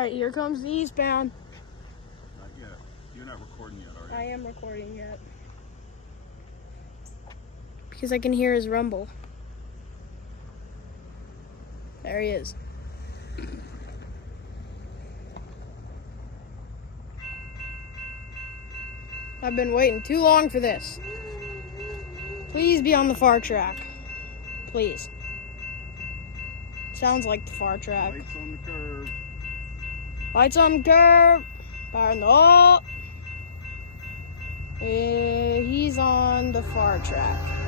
Alright, here comes the eastbound. Not yet. You're not recording yet, are you? I am recording yet. Because I can hear his rumble. There he is. I've been waiting too long for this. Please be on the far track. Please. Sounds like the far track. Lights on the curve. Lights on the curve. Fire in the hole. He's on the far track.